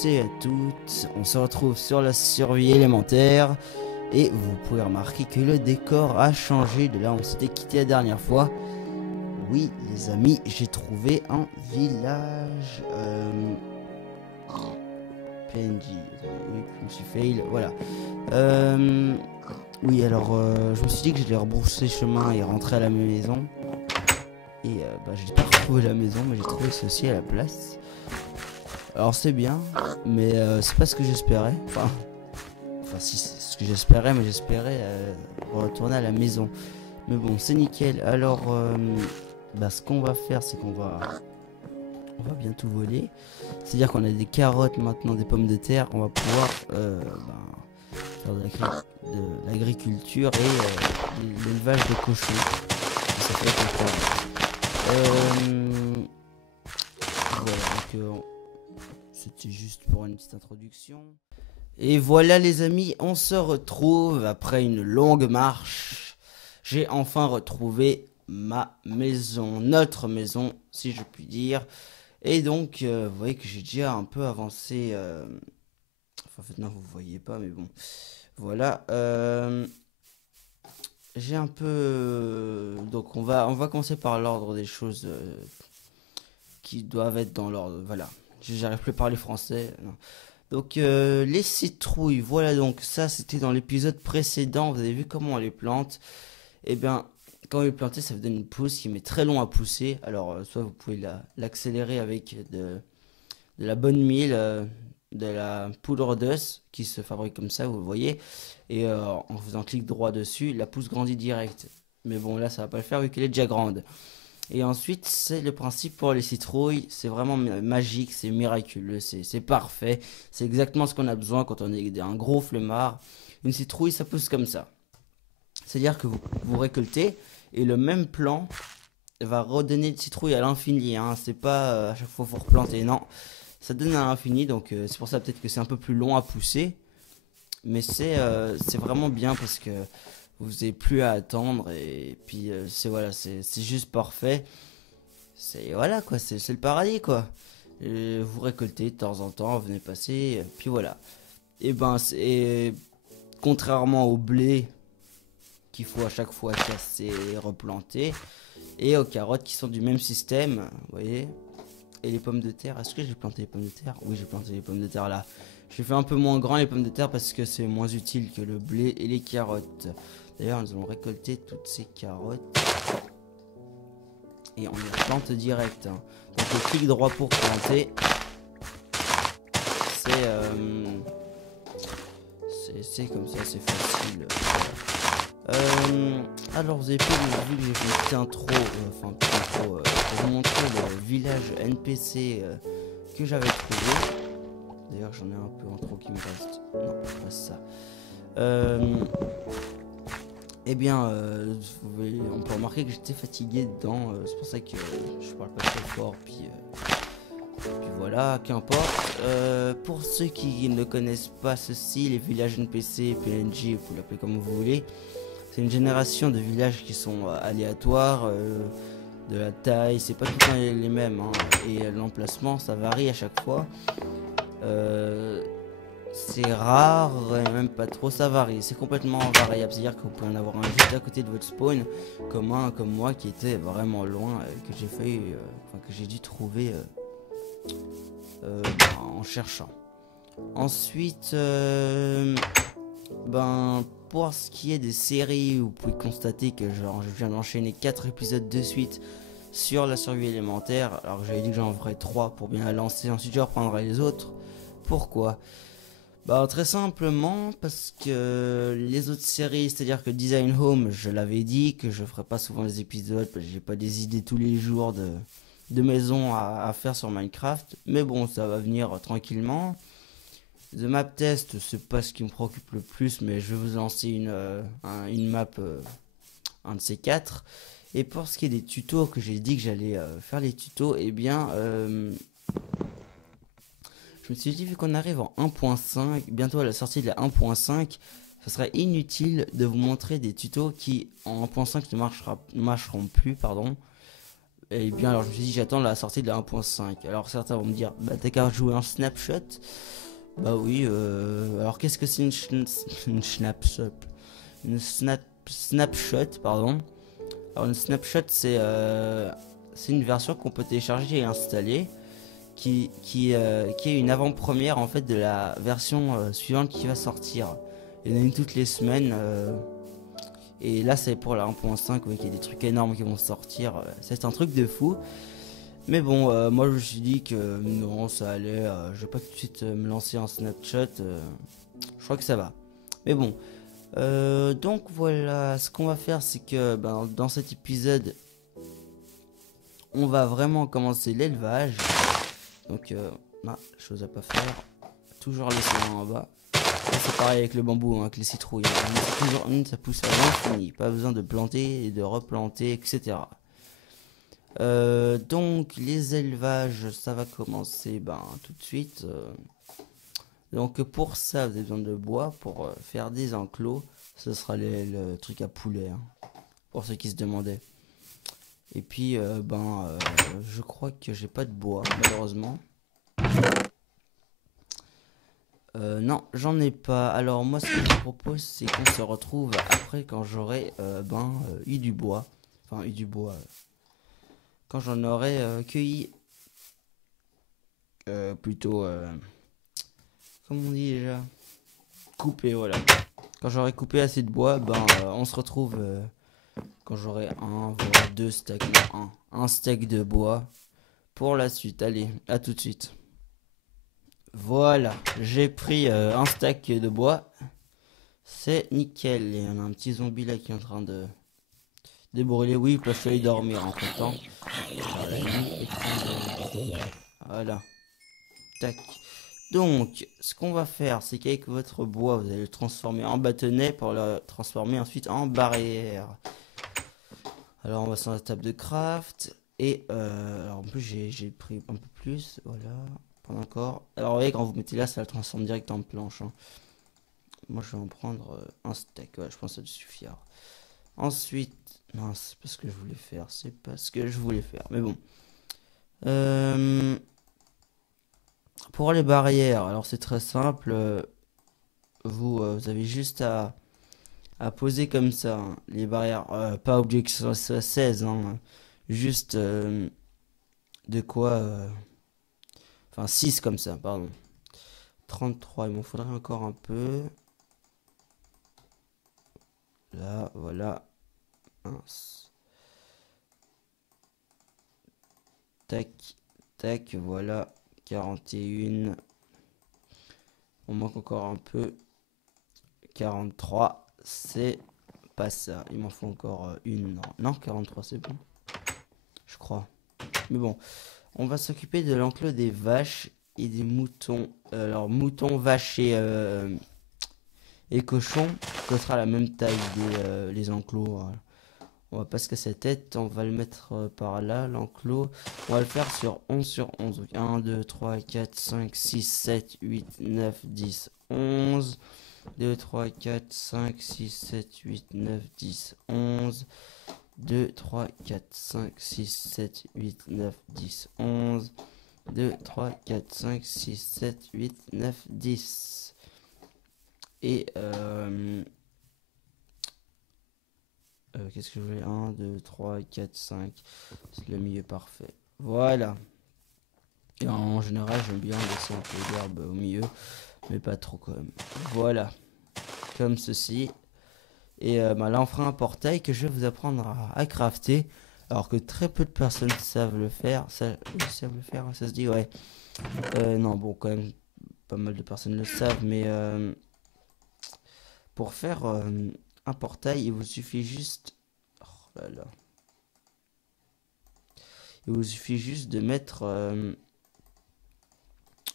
tous et à toutes, on se retrouve sur la survie élémentaire et vous pouvez remarquer que le décor a changé de là où on s'était quitté la dernière fois. Oui les amis, j'ai trouvé un village PNJ, oui, je me suis fail, voilà. Oui alors je me suis dit que j'allais rebrousser chemin et rentrer à la maison. Et j'ai pas retrouvé la maison, mais j'ai trouvé ceci à la place. Alors c'est bien, mais c'est pas ce que j'espérais. Enfin si c'est ce que j'espérais, mais j'espérais retourner à la maison. Mais bon, c'est nickel. Alors, ce qu'on va faire, c'est qu'on va bientôt voler. C'est-à-dire qu'on a des carottes maintenant, des pommes de terre. On va pouvoir faire de l'agriculture et l'élevage de cochons. Ça fait voilà, donc c'était juste pour une petite introduction. Et voilà les amis, on se retrouve après une longue marche. J'ai enfin retrouvé ma maison, notre maison si je puis dire. Et donc vous voyez que j'ai déjà un peu avancé. En fait non, vous voyez pas, mais bon. Voilà. J'ai un peu. Donc on va commencer par l'ordre des choses qui doivent être dans l'ordre. Voilà. J'arrive plus à parler français. Non. Donc les citrouilles, voilà, donc ça c'était dans l'épisode précédent, vous avez vu comment on les plante. Et bien quand on les plante, ça vous donne une pousse qui met très long à pousser. Alors soit vous pouvez l'accélérer avec de la bonne mille, de la poudre d'os qui se fabrique comme ça, vous voyez. Et en faisant clic droit dessus, la pousse grandit direct. Mais bon là ça va pas le faire vu qu'elle est déjà grande. Et ensuite, c'est le principe pour les citrouilles, c'est vraiment magique, c'est miraculeux, c'est parfait. C'est exactement ce qu'on a besoin quand on est un gros flemmard. Une citrouille, ça pousse comme ça. C'est-à-dire que vous récoltez et le même plant va redonner de citrouilles à l'infini. Hein. C'est pas à chaque fois faut replanter, non. Ça donne à l'infini, donc c'est pour ça peut-être que c'est un peu plus long à pousser. Mais c'est vraiment bien parce que vous n'avez plus à attendre et puis c'est juste parfait. C'est voilà quoi, c'est le paradis quoi. Et vous récoltez de temps en temps, vous venez passer, puis voilà. Et c'est contrairement au blé qu'il faut à chaque fois casser et replanter, et aux carottes qui sont du même système, vous voyez. Et les pommes de terre, est-ce que j'ai planté les pommes de terre? Oui, j'ai planté les pommes de terre là. J'ai fait un peu moins grand les pommes de terre parce que c'est moins utile que le blé et les carottes. D'ailleurs, nous allons récolter toutes ces carottes. Et on les plante direct. Hein. Donc le clic droit pour planter. C'est comme ça, c'est facile. Alors vous avez vu que j'ai fait une petite intro, pour vous montrer le village NPC que j'avais trouvé. D'ailleurs j'en ai un peu en trop qui me reste. Non, pas ça. On peut remarquer que j'étais fatigué dedans, c'est pour ça que je parle pas très fort, puis voilà, qu'importe. Pour ceux qui ne connaissent pas ceci, les villages NPC, PNJ, vous l'appelez comme vous voulez, c'est une génération de villages qui sont aléatoires, de la taille, c'est pas tout le temps les mêmes, hein, et l'emplacement ça varie à chaque fois. C'est rare, et même pas trop, ça varie, c'est complètement variable, c'est à dire que vous pouvez en avoir un juste à côté de votre spawn, comme moi qui était vraiment loin, que j'ai failli, que j'ai dû trouver en cherchant. Ensuite, pour ce qui est des séries, vous pouvez constater que je viens d'enchaîner 4 épisodes de suite sur la survie élémentaire, alors que j'avais dit que j'en ferais 3 pour bien la lancer, ensuite je reprendrai les autres. Pourquoi? Très simplement parce que les autres séries, c'est-à-dire que Design Home, je l'avais dit que je ferais pas souvent les épisodes parce que j'ai pas des idées tous les jours de maison à faire sur Minecraft, mais bon, ça va venir tranquillement. The Map Test, c'est pas ce qui me préoccupe le plus, mais je vais vous lancer une map, un de ces 4. Et pour ce qui est des tutos, que j'ai dit que j'allais faire les tutos, je me suis dit, vu qu'on arrive en 1.5, bientôt à la sortie de la 1.5, ce serait inutile de vous montrer des tutos qui en 1.5 ne marcheront plus, pardon. Et bien, alors je me suis dit, j'attends la sortie de la 1.5. Alors certains vont me dire, bah t'as qu'à jouer un snapshot. Bah oui, alors qu'est-ce que c'est une snapshot? Snapshot, pardon. Alors une snapshot, c'est une version qu'on peut télécharger et installer, qui est une avant-première en fait de la version suivante qui va sortir. Il y en a une toutes les semaines. Et là c'est pour la 1.5, ouais, qu'il y a des trucs énormes qui vont sortir. C'est un truc de fou. Mais bon, moi je me suis dit que non, ça allait. Je vais pas tout de suite me lancer en Snapchat. Je crois que ça va. Mais bon. Donc voilà, ce qu'on va faire, c'est que dans cet épisode, on va vraiment commencer l'élevage. Donc, chose à pas faire. Toujours laisser en bas. C'est pareil avec le bambou, hein, avec les citrouilles. C'est toujours ça pousse à l'infini. Pas besoin de planter et de replanter, etc. Donc les élevages, ça va commencer tout de suite. Donc pour ça, vous avez besoin de bois pour faire des enclos. Ce sera le truc à poulet, hein, pour ceux qui se demandaient. Et puis, je crois que j'ai pas de bois, malheureusement. Non, j'en ai pas. Alors moi, ce que je vous propose, c'est qu'on se retrouve après quand j'aurai eu du bois. Enfin, eu du bois. Quand j'en aurai cueilli. Plutôt... comment on dit déjà? Coupé, voilà. Quand j'aurai coupé assez de bois, on se retrouve quand j'aurai un, voire deux stacks. Non, un stack de bois pour la suite. Allez, à tout de suite. Voilà, j'ai pris un stack de bois. C'est nickel. Il y en a un petit zombie là qui est en train de brûler. Oui, parce que je vais dormir en même temps. Voilà. Tac. Donc, ce qu'on va faire, c'est qu'avec votre bois, vous allez le transformer en bâtonnet pour le transformer ensuite en barrière. Alors, on va sur la table de craft. Et, alors en plus, j'ai pris un peu plus. Voilà. Prendre encore. Alors, vous voyez, quand vous mettez là, ça le transforme direct en planche, hein. Moi, je vais en prendre un stack. Ouais, je pense que ça suffira. Ensuite, non, c'est pas ce que je voulais faire. C'est pas ce que je voulais faire. Mais bon. Pour les barrières, alors c'est très simple. Vous avez juste à poser comme ça, hein, les barrières. Pas obligé que ce soit 16, hein, juste de quoi. Enfin, 6 comme ça, pardon. 33, il m'en faudrait encore un peu. Là, voilà. Mince. Tac, tac, voilà. 41. On manque encore un peu. 43, c'est pas ça. Il m'en faut encore une. Non, non, 43, c'est bon. Je crois. Mais bon, on va s'occuper de l'enclos des vaches et des moutons. Alors, moutons, vaches et cochons, ce sera la même taille des les enclos. Voilà. On va pas se casser la tête, on va le mettre par là, l'enclos. On va le faire sur 11 sur 11. Donc 1, 2, 3, 4, 5, 6, 7, 8, 9, 10, 11. 2, 3, 4, 5, 6, 7, 8, 9, 10, 11. 2, 3, 4, 5, 6, 7, 8, 9, 10, 11. 2, 3, 4, 5, 6, 7, 8, 9, 10. Et qu'est-ce que je voulais? 1, 2, 3, 4, 5. C'est le milieu parfait. Voilà. Et en général, j'aime bien laisser un peu d'herbe au milieu, mais pas trop quand même. Voilà. Comme ceci. Et là, on fera un portail que je vais vous apprendre à crafter. Alors que très peu de personnes savent le faire. Savent le faire, ça se dit, ouais. Non, bon, quand même, pas mal de personnes le savent, mais pour faire un portail, il vous suffit juste... Oh là là. Il vous suffit juste de mettre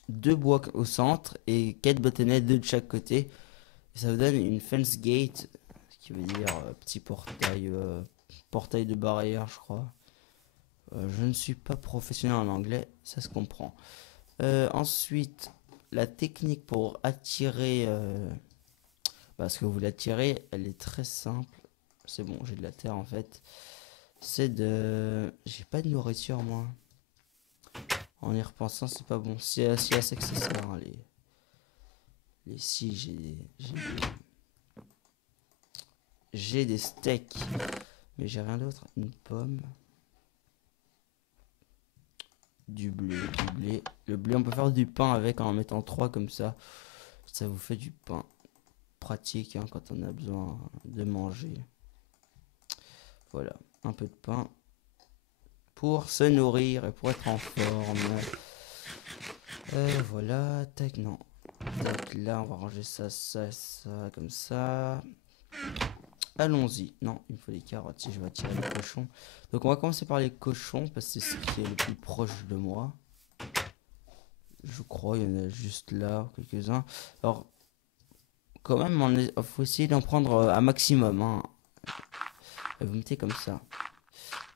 deux bois au centre et 4 bâtonnets, deux de chaque côté. Et ça vous donne une fence gate, ce qui veut dire petit portail, portail de barrière, je crois. Je ne suis pas professionnel en anglais, ça se comprend. Ensuite, la technique pour attirer, parce que vous l'attirez, elle est très simple. C'est bon, j'ai de la terre en fait. c'est de... J'ai pas de nourriture, moi. En y repensant, c'est pas bon. Si à ça que ça sert, hein, les si, j'ai des steaks. Mais j'ai rien d'autre. Une pomme. Du blé, du blé. Le blé, on peut faire du pain avec en mettant 3 comme ça. Ça vous fait du pain. Pratique hein, quand on a besoin de manger. Voilà, un peu de pain pour se nourrir et pour être en forme. Voilà, tac, non. Tac, là, on va ranger ça, ça, ça, comme ça. Allons-y. Non, il me faut des carottes si je vais attirer les cochons. Donc, on va commencer par les cochons parce que c'est ce qui est le plus proche de moi. Je crois, il y en a juste là, quelques-uns. Alors, quand même, il faut essayer d'en prendre un maximum. Hein. Vous mettez comme ça.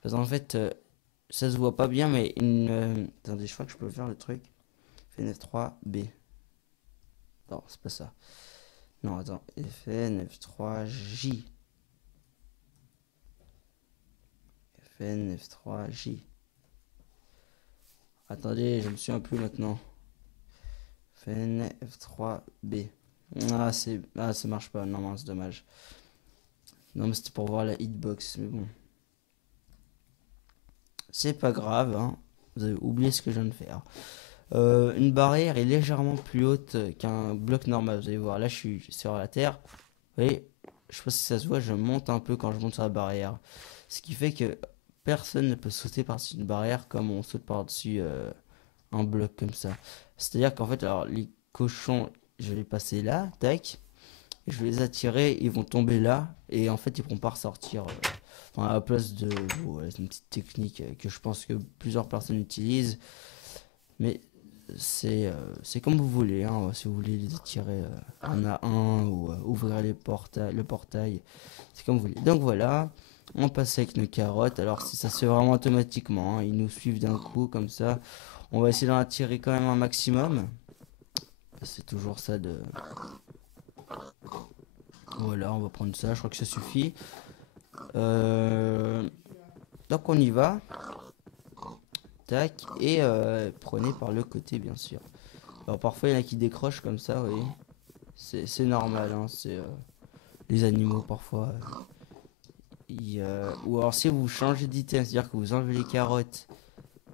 Parce qu'en fait, ça se voit pas bien, mais attendez, je crois que je peux faire le truc. FNF3B. Non, c'est pas ça. Non, attends. FNF3J. FNF3J. Attendez, je me souviens plus maintenant. FNF3B. Ça marche pas. Non, c'est dommage. Non, mais c'était pour voir la hitbox, mais bon. C'est pas grave, hein. Vous avez oublié ce que je viens de faire. Une barrière est légèrement plus haute qu'un bloc normal. Vous allez voir, là je suis sur la terre. Vous voyez, je sais pas si ça se voit, je monte un peu quand je monte sur la barrière. Ce qui fait que personne ne peut sauter par-dessus une barrière comme on saute par-dessus un bloc comme ça. C'est-à-dire qu'en fait, alors les cochons, je vais les passer là, tac. Et je vais les attirer, ils vont tomber là. Et en fait, ils pourront pas ressortir. Enfin, à la place de... Voilà, c'est une petite technique que je pense que plusieurs personnes utilisent. Mais c'est comme vous voulez, hein, si vous voulez les attirer un à un ou ouvrir le portail, c'est comme vous voulez. Donc voilà, on passe avec nos carottes. Alors si ça se fait vraiment automatiquement, hein, ils nous suivent d'un coup comme ça. On va essayer d'en attirer quand même un maximum. C'est toujours ça de... Voilà, on va prendre ça, je crois que ça suffit. Donc on y va. Tac, et prenez par le côté bien sûr. Alors parfois il y en a qui décrochent comme ça, oui. C'est normal, hein, c'est les animaux parfois. Ou alors si vous changez d'item, c'est-à-dire que vous enlevez les carottes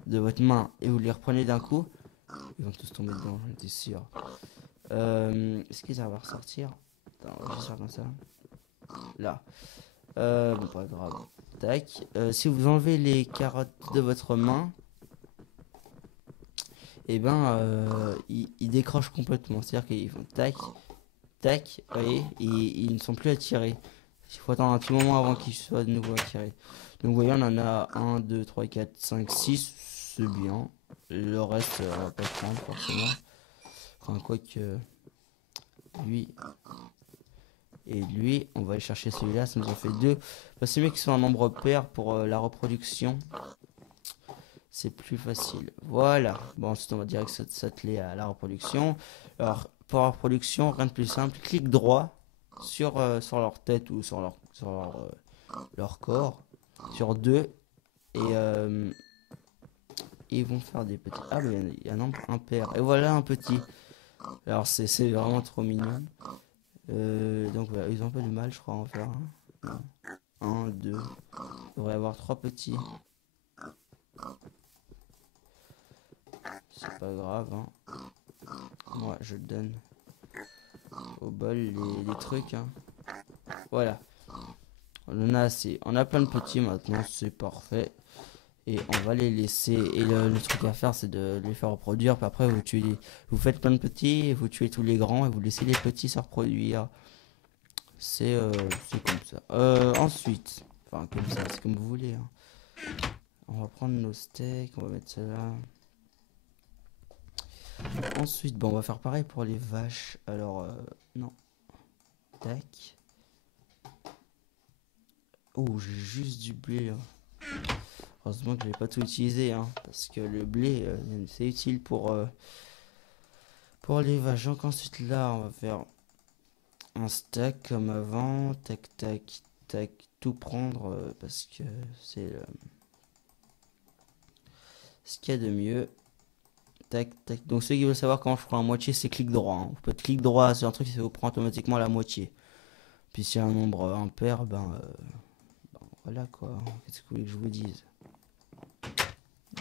de votre main et vous les reprenez d'un coup, ils vont tous tomber dedans, j'en étais sûr. Est-ce qu'ils arrivent à ressortir? Attends, on va juste faire comme ça. Là. Bon, pas grave. Tac. Si vous enlevez les carottes de votre main, et ben ils décrochent complètement. C'est-à-dire qu'ils font tac, tac, vous voyez, et ils ne sont plus attirés. Il faut attendre un petit moment avant qu'ils soient de nouveau attirés. Donc vous voyez, on en a 1, 2, 3, 4, 5, 6, c'est bien. Le reste, on va pas prendre forcément. Enfin, quoi que lui et lui, on va aller chercher celui-là, ça nous en fait deux. Bah, c'est mieux qu'ils soient un nombre pair pour la reproduction. C'est plus facile. Voilà. Bon, ensuite, on va direct s'atteler à la reproduction. Alors, pour la reproduction, rien de plus simple. Clic droit sur leur tête ou leur corps. Sur deux. Et ils vont faire des petits. Ah, mais il y a un nombre impair. Et voilà un petit. Alors, c'est vraiment trop mignon. Donc, voilà, ils ont un peu du mal, je crois, à en faire un. Un, deux. Il devrait y avoir trois petits. C'est pas grave, hein. Moi, je donne au bol les trucs, hein. Voilà. On en a assez. On a plein de petits maintenant, c'est parfait. Et on va les laisser. Et le truc à faire, c'est de les faire reproduire. Puis après, vous faites plein de petits, et vous tuez tous les grands, et vous laissez les petits se reproduire. C'est comme ça. Ensuite, enfin, comme ça, c'est comme vous voulez, hein. On va prendre nos steaks, on va mettre ça là. Ensuite, bon, on va faire pareil pour les vaches. Alors, non. Tac. Oh, j'ai juste du blé là. Heureusement que je vais pas tout utiliser, hein, parce que le blé, c'est utile pour les vaches. Donc ensuite là, on va faire un stack comme avant. Tac, tac, tac. tout prendre parce que c'est ce qu'il y a de mieux. Tac, tac. Donc ceux qui veulent savoir comment je prends la moitié, c'est clic droit. Hein. Vous pouvez clic droit sur un truc, ça vous prend automatiquement la moitié. Puis si un nombre impair, ben voilà quoi. Qu'est-ce que vous voulez que je vous dise?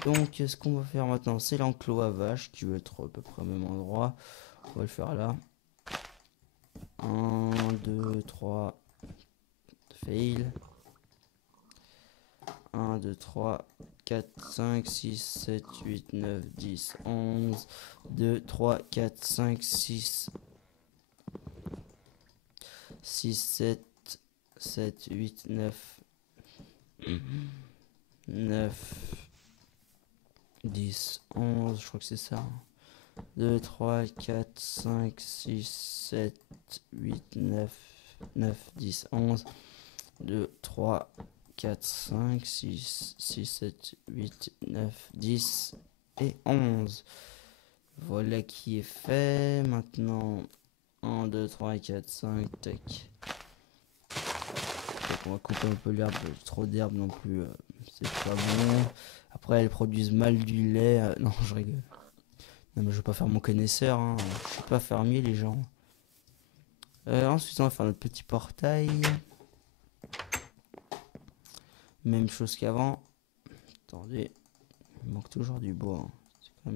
Donc ce qu'on va faire maintenant, c'est l'enclos à vache qui va être à peu près au même endroit. On va le faire là. 1, 2, 3. Fail. 1, 2, 3, 4, 5, 6, 7, 8, 9, 10, 11, 2, 3, 4, 5, 6, 6, 7, 7, 8, 9, 9, 10, 11, je crois que c'est ça. 2, 3, 4, 5, 6, 7, 8, 9, 10, 11, 2, 3, 4, 5, 6, 6, 7, 8, 9, 10 et 11. Voilà qui est fait. Maintenant, 1, 2, 3, 4, 5, tac. Donc on va couper un peu l'herbe. Trop d'herbe non plus, c'est pas bon. Après, elles produisent mal du lait. Non, je rigole. Non, mais je vais pas faire mon connaisseur. Hein. Je suis pas fermier, les gens. Ensuite, on va faire notre petit portail. Même chose qu'avant. Attendez. Il manque toujours du bois. Hein.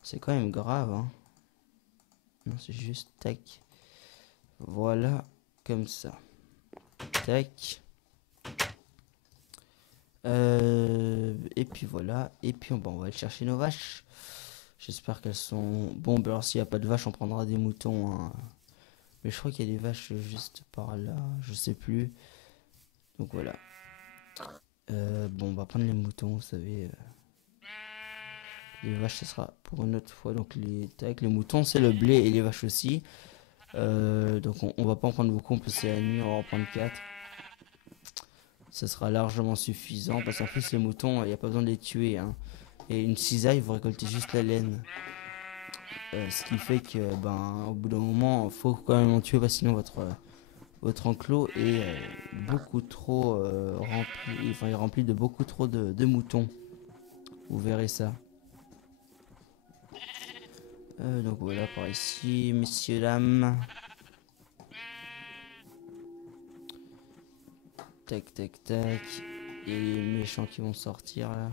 C'est quand même grave. Hein. Non, c'est juste tac. Voilà. Comme ça. Tac. Et puis voilà. Et puis on va aller chercher nos vaches. J'espère qu'elles sont... Bon, ben alors s'il n'y a pas de vaches, on prendra des moutons. Hein. Mais je crois qu'il y a des vaches juste par là. Je sais plus. Donc voilà. Bon, on va prendre les moutons, vous savez. Les vaches, ça sera pour une autre fois. Donc les moutons, c'est le blé et les vaches aussi. Donc on va pas en prendre beaucoup, parce que c'est la nuit, on va en prendre 4. Ça sera largement suffisant, parce qu'en plus les moutons, il n'y a pas besoin de les tuer. Hein. Et une cisaille, vous récoltez juste la laine. Ce qui fait que, au bout d'un moment, faut quand même en tuer, parce que sinon votre enclos est beaucoup trop rempli. Enfin, il est rempli de beaucoup trop de moutons. Vous verrez ça. Donc voilà, par ici, messieurs, dames. Tac, tac, tac. Il y a les méchants qui vont sortir là.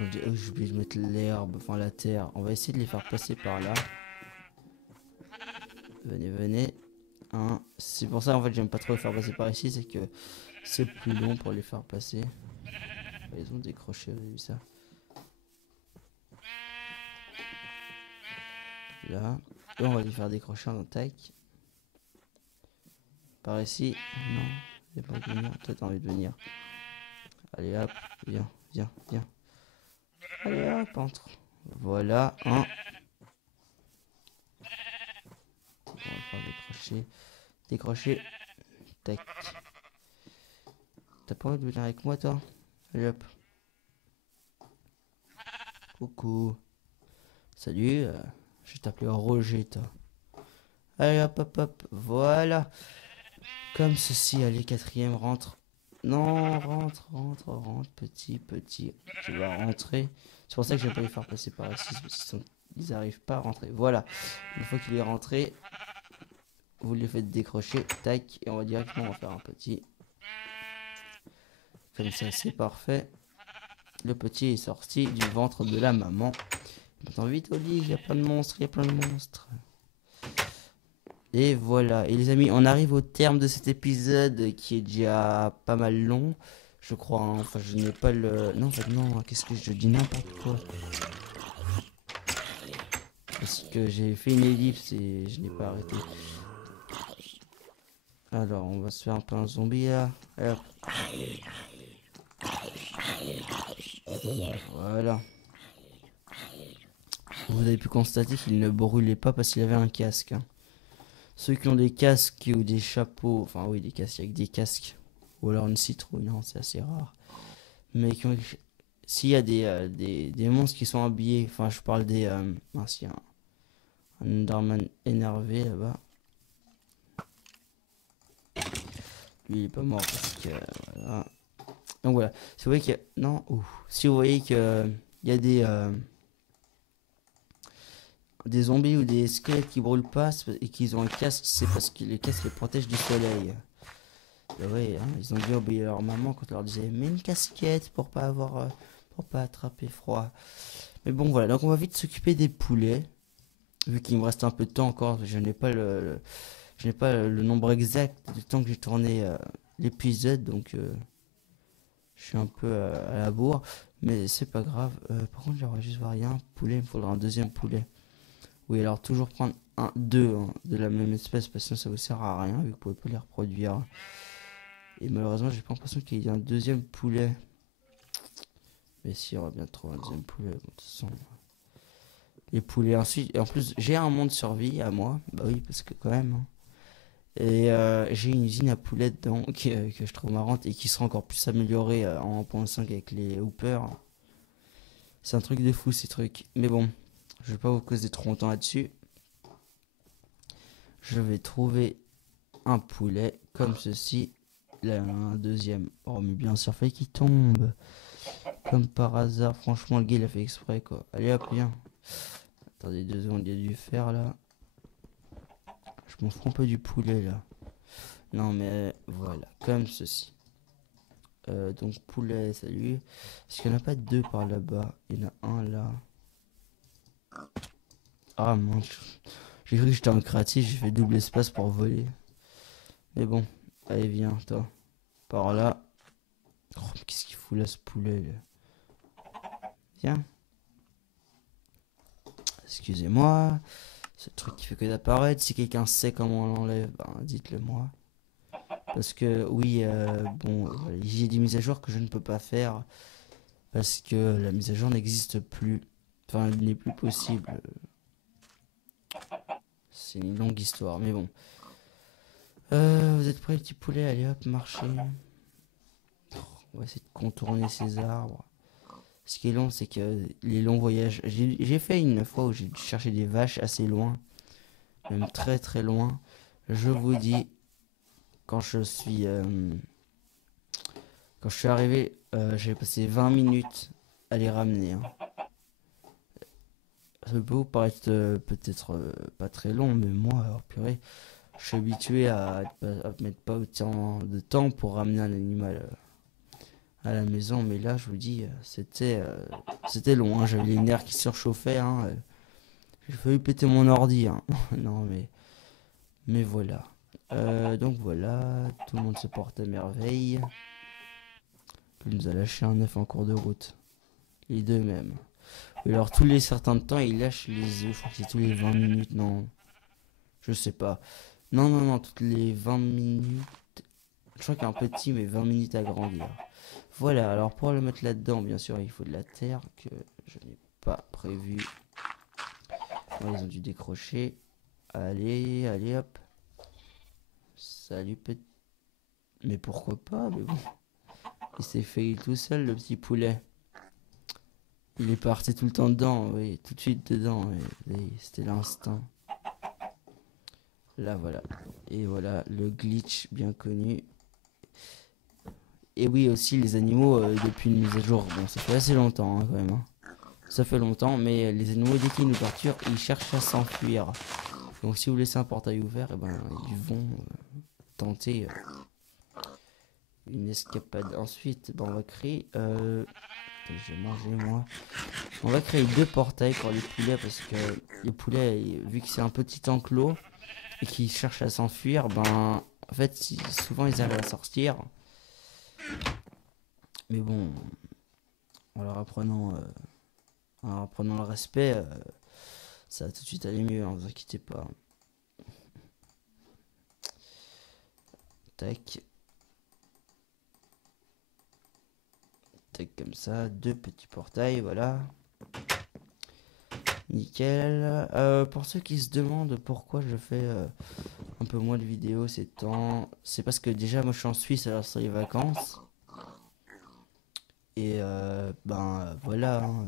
Oh, j'ai oublié de mettre l'herbe, enfin la terre. On va essayer de les faire passer par là. Venez, venez. Hein. C'est pour ça en fait j'aime pas trop les faire passer par ici, c'est que c'est plus long pour les faire passer. Ils ont décroché, vous avez vu ça? Là. Et on va les faire décrocher en tac. Par ici. Non, il n'y a pas de venir. Toi t'as envie de venir. Allez hop, viens, viens, viens. Allez hop, entre. Voilà, un. On va le faire décrocher. Décrocher. Tac. T'as pas envie de venir avec moi, toi? Allez hop. Coucou. Salut. Je vais t'appeler Roger, toi. Allez hop, hop, hop. Voilà. Comme ceci. Allez, quatrième, rentre. Non, rentre, rentre, rentre. Petit, petit. Tu vas rentrer. C'est pour ça que je vais pas les faire passer par ici. Parce qu'ils n'arrivent pas à rentrer. Voilà. Une fois qu'il est rentré, vous les faites décrocher. Tac. Et on va directement en faire un petit. Comme ça, c'est parfait. Le petit est sorti du ventre de la maman. Maintenant, vite au lit, il y a plein de monstres, il y a plein de monstres. Et voilà. Et les amis, on arrive au terme de cet épisode qui est déjà pas mal long. Je crois, hein. Enfin, je n'ai pas le... Non, en fait, non, qu'est-ce que je dis n'importe quoi. Parce que j'ai fait une ellipse et je n'ai pas arrêté. Alors, on va se faire un peu un zombie là. Hop. Voilà. Vous avez pu constater qu'il ne brûlait pas parce qu'il avait un casque. Hein. Ceux qui ont des casques ou des chapeaux, enfin oui, des casques avec des casques, ou alors une citrouille, non, c'est assez rare. Mais qui ont... s'il y a des monstres qui sont habillés, enfin je parle des... mince, il y a un Enderman énervé là-bas. Lui, il est pas mort parce que voilà. Donc voilà. Si vous voyez qu'il y a... Non, si vous voyez que il y a des zombies ou des squelettes qui brûlent pas et qu'ils ont un casque, c'est parce que les casques les protègent du soleil. Et ouais, hein, ils ont dû obéir à leur maman quand on leur disait mets une casquette pour pas attraper froid. Mais bon voilà, donc on va vite s'occuper des poulets. Vu qu'il me reste un peu de temps encore, je n'ai pas le nombre exact du temps que j'ai tourné l'épisode, donc je suis un peu à la bourre, mais c'est pas grave. Par contre, j'aimerais juste voir, il y a un poulet, il me faudra un deuxième poulet. Oui, alors toujours prendre deux hein, de la même espèce, parce que sinon ça vous sert à rien, vu que vous pouvez pas les reproduire. Et malheureusement, j'ai pas l'impression qu'il y ait un deuxième poulet. Mais si, on va bien trouver un deuxième poulet. Bon, de toute façon, les poulets, ensuite, et en plus, j'ai un monde survie à moi. Bah oui, parce que quand même, hein. Et j'ai une usine à poulet dedans que je trouve marrante et qui sera encore plus améliorée en 1.5 avec les hoopers. C'est un truc de fou ces trucs. Mais bon, je vais pas vous causer trop longtemps là-dessus. Je vais trouver un poulet comme ceci. Là, un deuxième. Oh, mais bien sûr, fait qu'il tombe. Comme par hasard. Franchement, le gars, il a fait exprès, quoi. Allez, hop, viens. Attendez 2 secondes, il y a du fer, là. Je m'en fous un peu du poulet, là. Non, mais voilà, comme ceci. Donc, poulet, salut. Est-ce qu'il n'y en a pas deux par là-bas? Il y en a un, là. Ah, mince. J'ai cru que j'étais en créatif, j'ai fait double espace pour voler. Mais bon, allez, viens, toi. Par là. Oh, mais qu'est-ce qu'il fout là, ce poulet, là? Viens. Excusez-moi. Ce truc qui fait que d'apparaître. Si quelqu'un sait comment on l'enlève, ben, dites-le moi. Parce que, oui, bon, j'ai des mises à jour que je ne peux pas faire. Parce que la mise à jour n'existe plus. Enfin, elle n'est plus possible. C'est une longue histoire, mais bon. Vous êtes prêts, les petits poulets? Allez hop, marchez. On va essayer de contourner ces arbres. Ce qui est long, c'est que les longs voyages. J'ai fait une fois où j'ai dû chercher des vaches assez loin, même très très loin. Je vous dis, quand quand je suis arrivé, j'ai passé 20 minutes à les ramener, hein. Ça peut vous paraître peut-être pas très long, mais moi, alors, purée, je suis habitué à mettre pas autant de temps pour ramener un animal à la maison, mais là, je vous dis, c'était long, hein. J'avais les nerfs qui surchauffaient, hein. J'ai failli péter mon ordi, hein. Non, mais voilà. Donc voilà, tout le monde se porte à merveille. Il nous a lâché un œuf en cours de route. Les deux mêmes. Et alors tous les certains de temps, il lâche les œufs. Je crois que c'est tous les 20 minutes, non. Je sais pas. Non, non, non, toutes les 20 minutes. Je crois qu'il y a un petit, mais 20 minutes à grandir. Voilà, alors pour le mettre là-dedans, bien sûr, il faut de la terre que je n'ai pas prévu. Ouais, ils ont dû décrocher. Allez, allez, hop. Salut, petit. Mais pourquoi pas, mais bon. Il s'est fait tout seul, le petit poulet. Il est parti tout le temps dedans, oui, tout de suite dedans. Oui, oui, c'était l'instinct. Là, voilà. Et voilà, le glitch bien connu. Et oui, aussi les animaux, depuis une mise à jour. Bon, ça fait assez longtemps, hein, quand même, hein. Ça fait longtemps, mais les animaux, dès qu'ils nous torturent, ils cherchent à s'enfuir. Donc si vous laissez un portail ouvert, eh ben, ils vont tenter une escapade. Ensuite, ben, on va créer... je vais manger, moi. On va créer deux portails pour les poulets, parce que les poulets, vu que c'est un petit enclos, et qu'ils cherchent à s'enfuir, ben... En fait, souvent, ils arrivent à sortir. Mais bon, en leur apprenant le respect, ça va tout de suite aller mieux, hein, vous inquiétez pas. Tac. Tac, comme ça, deux petits portails, voilà. Nickel. Pour ceux qui se demandent pourquoi je fais un peu moins de vidéos ces temps, c'est parce que déjà, moi je suis en Suisse, alors c'est les vacances. Et ben voilà, hein,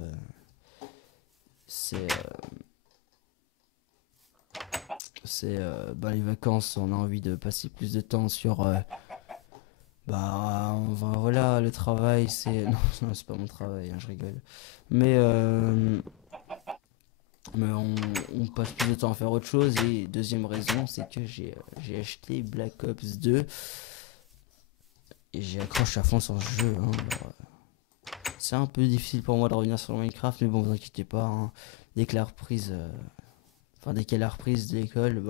c'est ben, les vacances, on a envie de passer plus de temps sur Bah, enfin, voilà, le travail, c'est... Non, non, c'est pas mon travail, hein, je rigole. Mais, mais on passe plus de temps à faire autre chose. Et deuxième raison, c'est que j'ai acheté Black Ops 2 et j'ai accroché à fond sur ce jeu, hein. Alors, c'est un peu difficile pour moi de revenir sur Minecraft, mais bon, vous inquiétez pas, hein. Dès que la reprise, enfin, dès qu'il y a la reprise de l'école,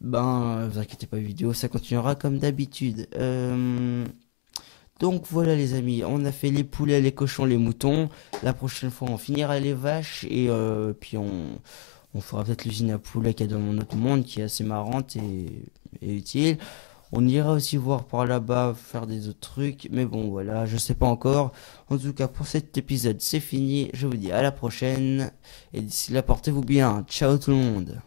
vous inquiétez pas, vidéo, ça continuera comme d'habitude. Donc voilà les amis, on a fait les poulets, les cochons, les moutons. La prochaine fois on finira les vaches et puis on fera peut-être l'usine à poulets qu'il y a dans notre monde qui est assez marrante et utile. On ira aussi voir par là-bas, faire des autres trucs. Mais bon voilà, je sais pas encore. En tout cas pour cet épisode c'est fini. Je vous dis à la prochaine. Et d'ici là portez-vous bien. Ciao tout le monde.